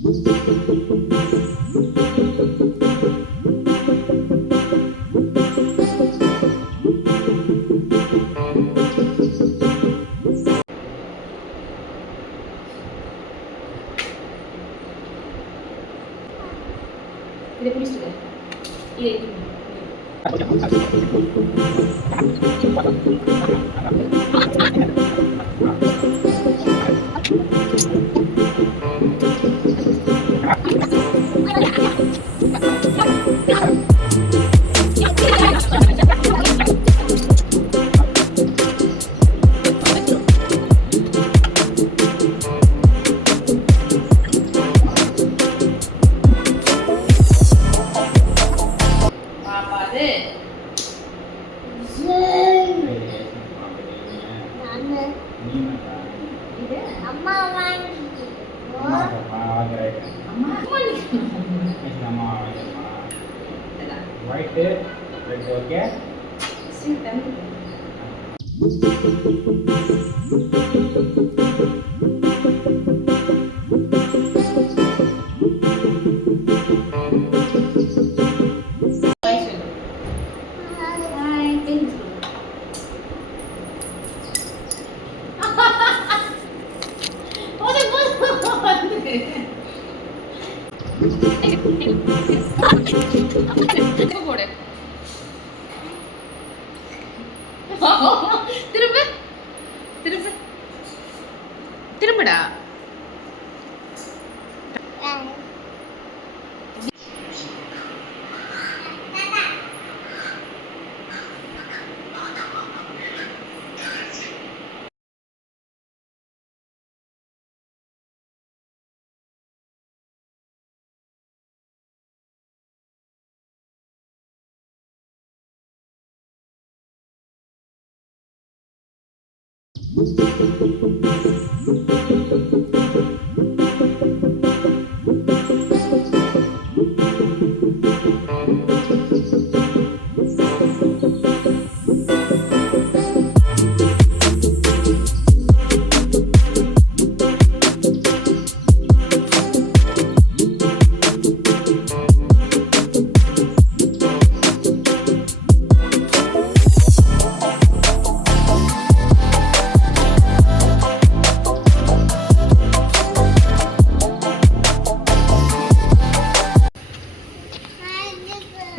இதை பிடிச்சிட்டு இதை White red okay. போடு திரும்ப திரும்ப திரும்படா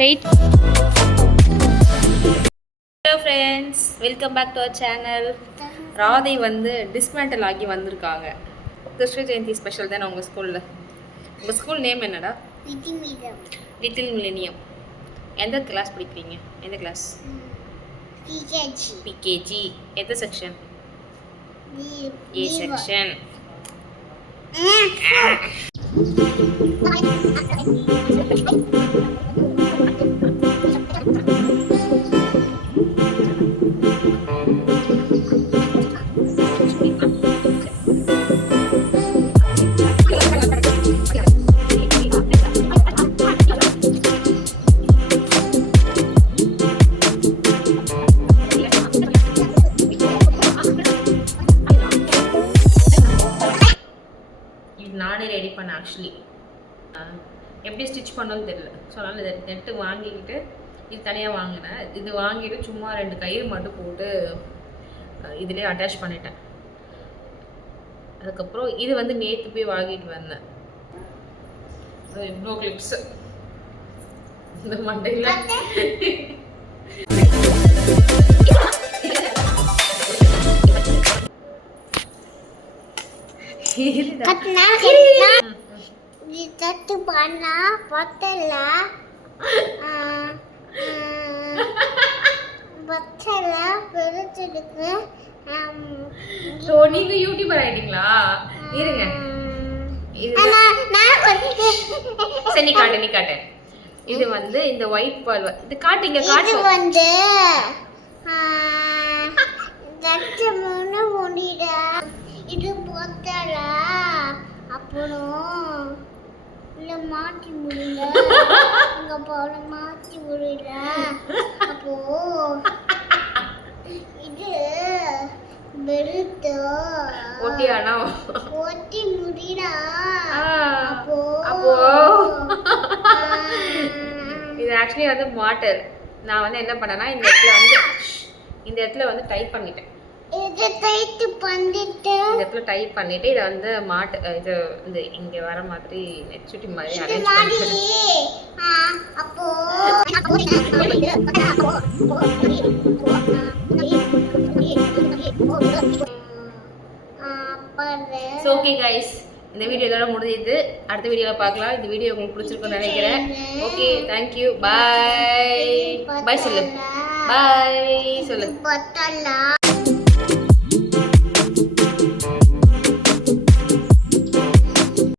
wait. Hello friends, welcome back to our channel. Radhai வந்து டிஸ்மேண்டல் ஆகி வந்திருக்காங்க. கிருஷ்ண ஜெயந்தி ஸ்பெஷல் தானே உங்கள் ஸ்கூலில். உங்கள் ஸ்கூல் நேம் என்னடா? Little millennium. எந்த கிளாஸ் படிக்கிறீங்க? எந்த கிளாஸ்? பிகேஜி. எந்த செக்ஷன்? A section. நானே ரெடி பண்ணேன். ஆக்சுவலி எப்படி ஸ்டிச் பண்ணணும்னு தெரியல. ஸோ அதனால் இதை நெட்டு வாங்கிக்கிட்டு இது தனியாக வாங்கினேன். இது வாங்கிட்டு சும்மா 2 கயிறு மட்டும் போட்டு இதிலே அட்டாச் பண்ணிட்டேன். அதுக்கப்புறம் இது வந்து நேற்று போய் வாங்கிட்டு வந்தேன். இவ்வளோ கிளிப்ஸு இந்த மண்டையில். தட்டு பண்ணா பத்தல பத்தல பெருத்துக்கு. ஸோ நீங்க யூடியூபர் ஆயிட்டீங்களா? இருங்க, சரி நீ காட்டு, நீ காட்டு. இது வந்து இந்த ஒயிட் பால் இது காட்டுங்க. காட்டு வந்து தட்டு மூணு முடிட இது பத்தல. அப்புறம் இல்லை மாற்றி முடியல. இங்கே போல மாற்றி முடியல. அப்போ இது பெருத்தோ ஒட்டியானா ஒட்டி முடியல. அப்போ ஆக்சுவலி வந்து மாட்டர். நான் வந்து என்ன பண்ணேன்னா இந்த இடத்துல வந்து டைப் பண்ணிட்டேன். இதை டைட் பண்ணிட்டு இந்த இடத்துல டைப் பண்ணிட்டு இதை வந்து இது இந்த இங்க வர மாதிரி நெச்சுட்டி மாதிரி இது அரேஞ்ச் மாதிரி பண்ணிட்டேன். அப்போ ஸோ ஓகே கைஸ், இந்த வீடியோ இதோட முடியுது. அடுத்த வீடியோவில் பார்க்கலாம். இந்த வீடியோ உங்களுக்கு பிடிச்சிருக்குன்னு நினைக்கிறேன். ஓகே, தேங்க்யூ, பாய். பாய் சொல்லு, பாய் சொல்லு. பத்தல